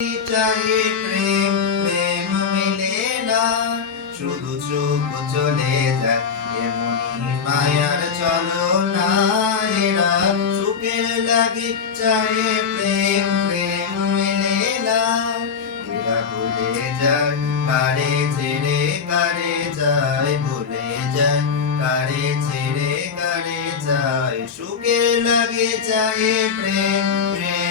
চাই প্রেম প্রেম মিলে না। শুধু চোখ চলে যায় এমনি মায়ার চলো না। এরা সুখের লাগে চাই প্রেম প্রেম মিলে না। এরা ভুলে যায়, কারে ছেড়ে কারে যায়, ভুলে যায়, কারে ছেড়ে কারে যায়। সুখের লাগে চাই প্রেম প্রেম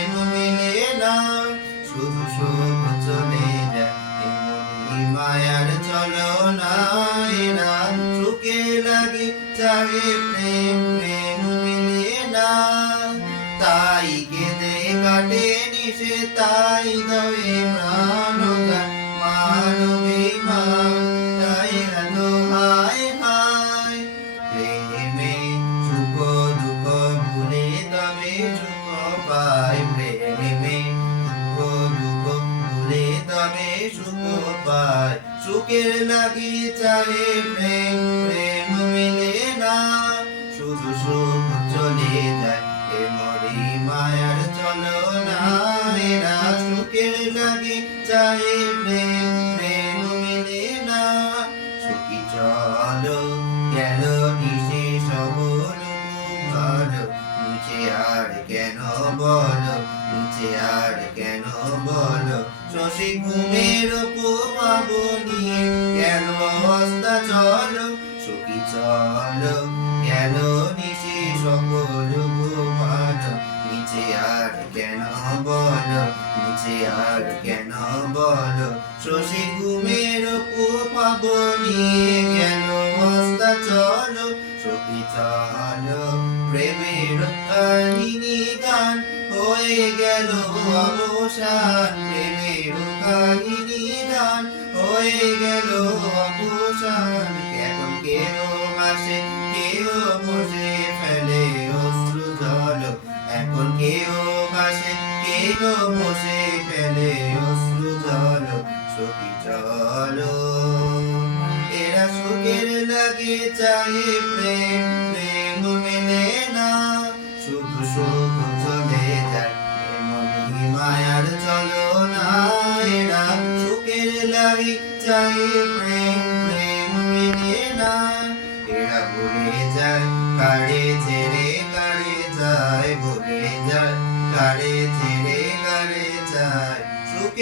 চাই প্রেম প্রেম মিলে না। তাই কেঁদে কাটে নিশে তাই দয়ে প্রাণ মানবী মা তাই এত হায় হায়, প্রেমে সুখ দুঃখ ভুলে তবে সুখ পায়। প্রেমে সুখ দুঃখ ভুলে তবে সুখ পায়। সুখের লাগি চাই প্রেম প্রেম চাই প্রেম প্রেম মিলে না সুখী চলো গেল নিশে সবল ভালো নিচে আর কেন বলো নিচে আর কেন বলো শশী ঘুমের উপমাবনি গেল অস্তা চলো সুখী চলো, গেল নিশে ঘুমালো নিচে আর কেন বলো? নিচে আর কেন বলো? শশী ঘুমের উপমাবনি গেল অস্তা চলো? সখী চলো, প্রেমের কাহিনী গান হয়ে গেল অবসান। প্রেমের কাহিনী গান হয়ে গেল অবসান। এখন কেউ মাসে কেউ বসে এখন কেউ মাসে কেউ বসে ফেলে অশ্রু জল, সখী চলো এরা সুখের লাগে চাই প্রেম প্রেম মেলে না। শুধু সুখ চলে যায় মায়ার চলো না। এরা সুখের লাগে চাই প্রেম প্রেম মেলে না। এরা ভুলে যায় কারে ছেড়ে